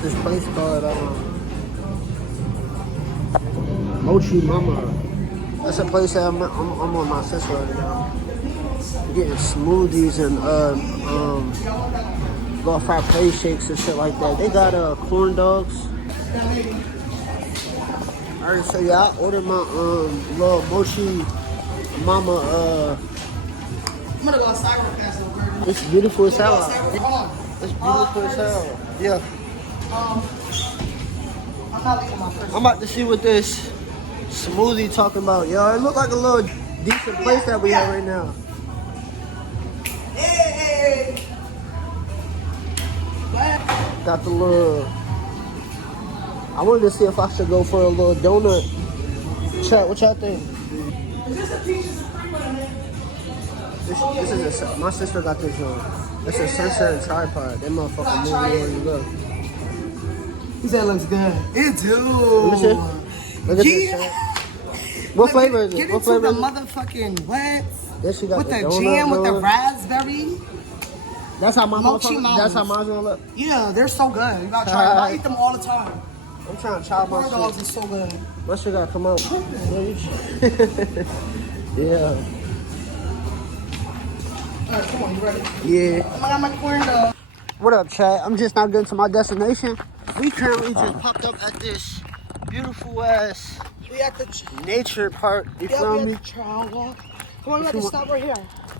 got this place called Mochi Mama. That's a place that I'm with my sister right now. Getting smoothies and little frappe shakes and shit like that. They got corn dogs. Alright, so yeah, I ordered my little Mochi Mama I'm gonna go outside real fast though, Bird. it's beautiful as hell. It's beautiful as hell. Yeah. I'm not leaving my purse. I'm about to see what this smoothie talking about. Yo, it look like a little decent place that we have right now. Hey! Got the little. I wanted to see if I should go for a little donut. Chat, what y'all think? Is this a peaches and cream in there? This is my sister got this one. It's a sunset tripod. That motherfucker moving where you go. He said it looks good. It do. Let me see. Look at this shit. What flavor is it? Get What into flavor the is it? motherfucking what? Then she got With the donut jam, with the look. raspberry. That's how my Mochi motherfucker. That's how Mamas. mine's gonna look. Yeah, they're so good. You gotta try them. I eat them all the time. I'm trying to try my Corn dogs shit. are so good. My shit gotta come out. Yeah. Alright, come on, you ready? Yeah. I got my corn dog. What up, chat? I'm just now getting to my destination. We currently just popped up at this beautiful ass We at the nature park. You feel we me? at the trail walk. Come on, we got to stop right here.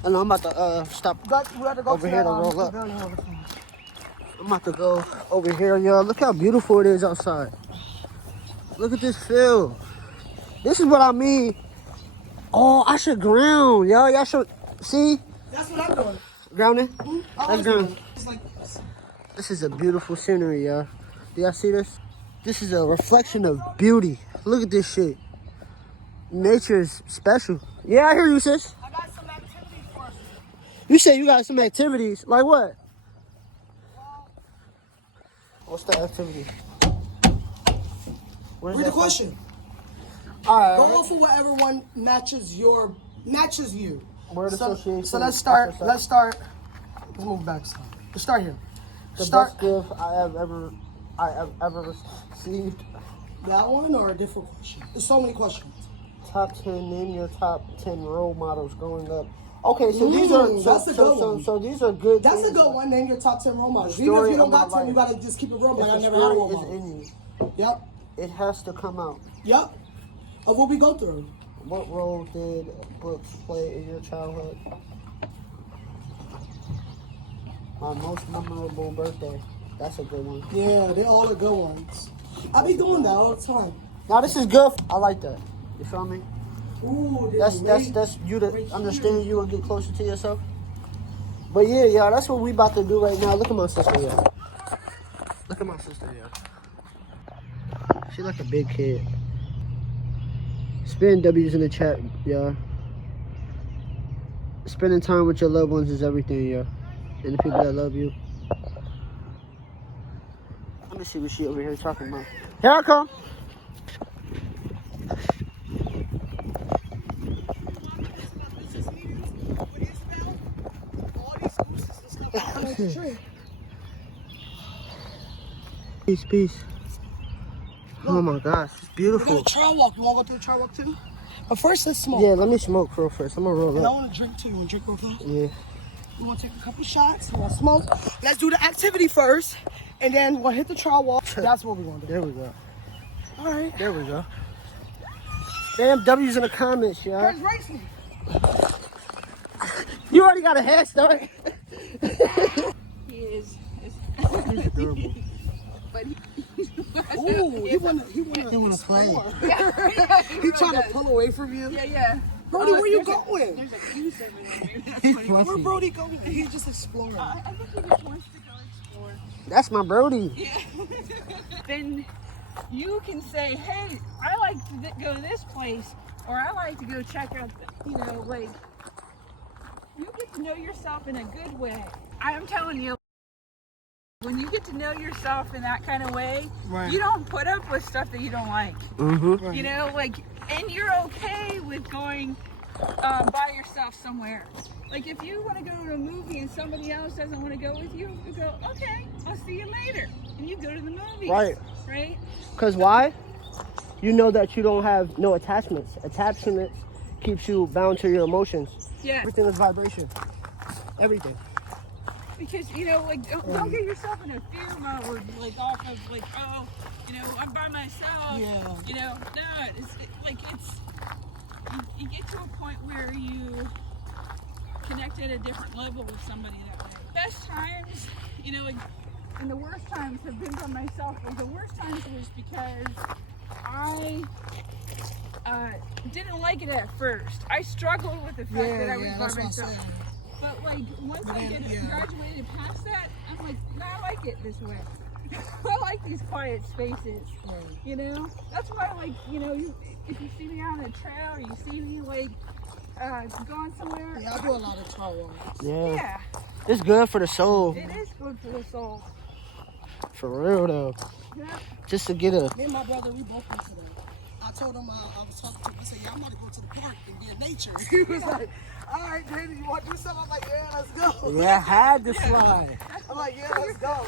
And I'm about to stop We got to go over here to roll up. I'm I'm about to go over here, y'all. Look how beautiful it is outside. Look at this field. This is what I mean. Oh, I should ground, y'all. Y'all should see. That's what I'm doing. Grounding? That's ground. It's like this. This is a beautiful scenery, y'all. Do y'all see this? This is a reflection of beauty. Look at this shit. Nature is special. Yeah, I hear you, sis. I got some activities for us. You say you got some activities. Like what? What's the activity? What is Read that the question. All right. Go for whatever one matches you. Word association. So let's start. exercise. Let's move back some. Let's start here. The Start best gift I have ever received. that one or a different question. There's so many questions. Top 10. Name your top 10 role models growing up. Okay, so these are that's a good one. so these are good. That's a things. good one. Name your top 10 role models. The Even if story you don't of my got 10, you life. gotta just keep it real. If Like I the never had a role story is model. in you, Yep. it has to come out. Yep. Of what we go through. What role did books play in your childhood? My most memorable birthday. That's a good one. Yeah, they all are good ones. I be doing that all the time. Now this is good. I like that. You feel me? Ooh, That's you to understand you and get closer to yourself. But yeah, y'all, that's what we about to do right now. Look at my sister, y'all. Look at my sister, y'all. She like a big kid. Spin W's in the chat, y'all. Spending time with your loved ones is everything, y'all. And the people that love you. Let me see what she over here talking about. Here I come. Peace, peace. Oh my gosh, it's We beautiful. got a trail walk. You wanna go through the trail walk too? But first, let's smoke. Yeah, let me smoke real first. I'm gonna roll And I up. wanna drink too. You wanna drink real fast? Yeah. We wanna take a couple shots. We wanna smoke. Let's do the activity first, and then we're gonna hit the trail walk. That's what we're gonna do. There we go. All right. There we go. Damn W's in the comments, y'all. First, race me. You already got a head start. He is. He's adorable. But Ooh, he wanna play. he trying to pull away from you. yeah. Brody, where you There's going? a goose over there. Where Brody going? He's just exploring. I think he just wants to go explore. That's my Brody. Then you can say, hey, I like to go to this place, or I like to go check out, like, you get to know yourself in a good way. I'm telling you, when you get to know yourself in that kind of way, Right. you don't put up with stuff that you don't like. Mm-hmm. You know, like, and you're okay with going by yourself somewhere. Like, if you want to go to a movie and somebody else doesn't want to go with you, you go, okay, I'll see you later. and you go to the movies. Right. Right? Because why? You know that you don't have no attachments. Attachments keeps you bound to your emotions. Yeah. Everything is vibration. Everything. Because, you know, like, don't get yourself in a fear mode, like, off of, like, oh, you know, I'm by myself. Yeah. You know, no, you get to a point where you connect at a different level with somebody that way. Best times, you know, like, and the worst times have been by myself. Like, the worst times was because I didn't like it at first. I struggled with the fact that I was by that's what I'm myself. saying. But like once I graduated past that, I'm like, no, I like it this way. I like these quiet spaces. Right. You know, that's why, like, you know, if you see me on a trail or you see me like going somewhere. Yeah, I do a lot of trail walks. Yeah. Yeah, It's good for the soul. it is good for the soul. For real, though. Yeah. Just to get a... Me and my brother, we both went to that. I told him, I was talking to him, I said, yeah, I'm about to go to the park and be in nature. He was like, all right, Daddy, you want to do something? I'm like, yeah, let's go. Yeah, I had to fly. I'm like, yeah, let's go.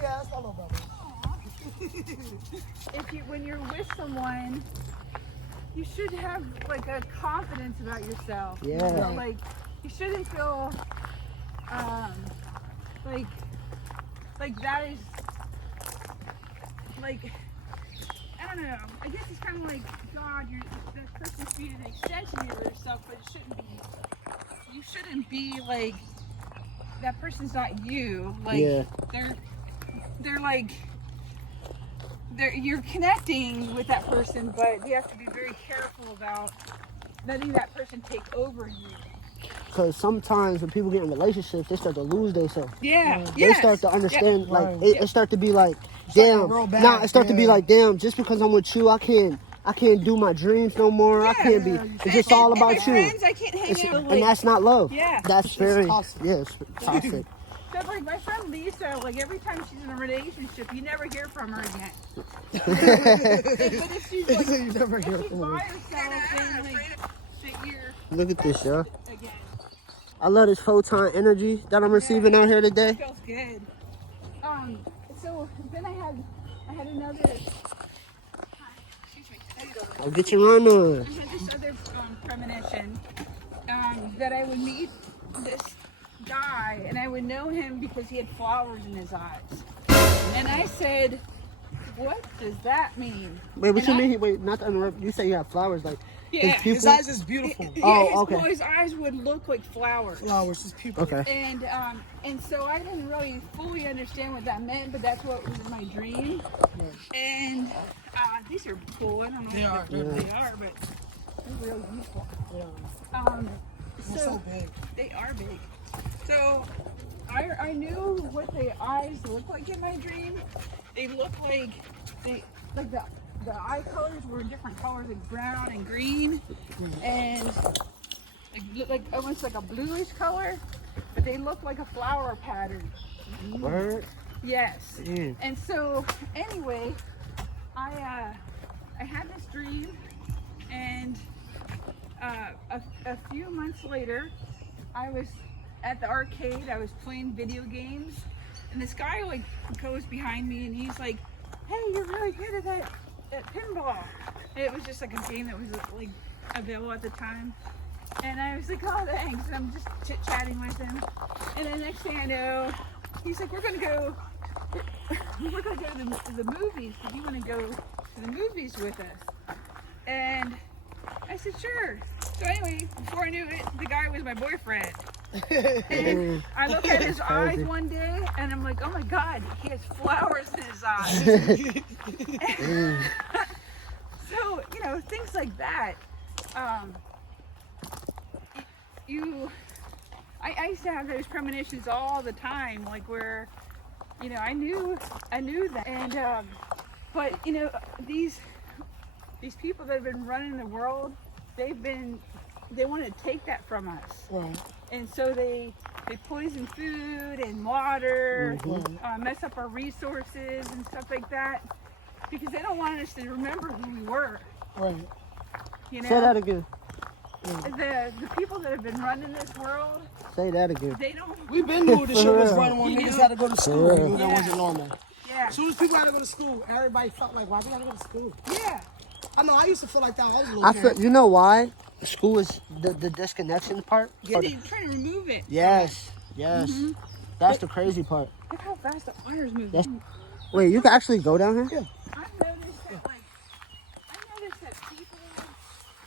Yeah, that's my little brother. When you're with someone, you should have like a confidence about yourself. Yeah. You know, like you shouldn't feel like that is like, I don't know. I guess it's kind of like God. That person should be an extension of yourself, but it shouldn't be. You shouldn't be like that person's not you. Like Yeah. they're like you're connecting with that person, but you have to be very careful about letting that person take over you. Because sometimes when people get in relationships, they start to lose themselves. Yeah. They start to understand, like, Right. it start to be like, damn. real bad, Nah, it start to be yeah. like, damn, just because I'm with you, I can't do my dreams no more. I can't be. It's just all about and you. friends, I can't hang out And that's not love. Yeah. That's very, toxic. yes, toxic. So like my friend Lisa, like every time she's in a relationship, you never hear from her again. But if she's like, You never if hear she's from by her. herself, then like that you're Look at this, y'all. again. I love this photon energy that I'm receiving out here today. Feels good. So then I had another. Excuse me. I'll get your run on. I had this other premonition that I would meet this guy and I would know him because he had flowers in his eyes. And I said, what does that mean? Wait, what And you I- mean? Wait, not to interrupt. You say you have flowers, like Yeah, his His pupils? eyes is beautiful. Oh, okay. Oh, his eyes would look like flowers. Flowers, his people. Okay. And so I didn't really fully understand what that meant, but that's what was in my dream. And these are cool. I don't know They are, what they are, but they're real useful. Yeah. They're so big. They are big. So I knew what the eyes looked like in my dream. They look like the eye colors were different colors, like brown and green, and like almost like a bluish color, but they look like a flower pattern. Word? Yes. Damn. And so anyway, I had this dream, and a few months later, I was at the arcade. I was playing video games, and this guy like goes behind me, and he's like, "Hey, you're really good at that pinball." And it was just like a game that was like available at the time, and I was like, "Oh, thanks." And I'm just chit chatting with him, and the next thing I know, he's like, "We're gonna go to the movies. Do you want to go to the movies with us?" And I said, "Sure." So anyway, before I knew it, the guy was my boyfriend. And I look at his eyes one day, and I'm like, "Oh my God, he has flowers in his eyes." So, you know, things like that. I used to have those premonitions all the time, like where, you know, I knew that, and but you know, these people that have been running the world, they want to take that from us, Right. and so they poison food and water, mess up our resources and stuff like that, because they don't want us to remember who we were. Right. You know? Say that again. the people that have been running this world, Say that again. they don't. We been knew the shit was running when You niggas knew? had to go to school. Yeah. You knew that wasn't normal. Yeah. As soon as people had to go to school, everybody felt like, why we gotta go to school? Yeah. I know I used to feel like that when I was a little I kid. feel, you know why? School is the disconnection part. They're trying to remove it. Yes, yes. That's the crazy part. Look how fast the fire's moving. That's- Wait, you can actually go down here? I've noticed that people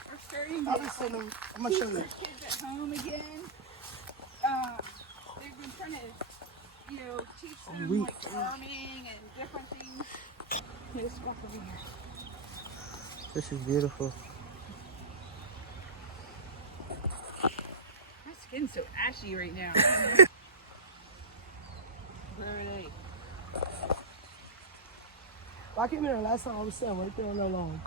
are starting I'll to be sitting, I'm gonna keep show you. their kids at home again. They've been trying to, teach them like farming and different things. Let's walk over here. This is beautiful. My skin's so ashy right now. Where are they? I came in there last time, I was sitting right there on the lawn.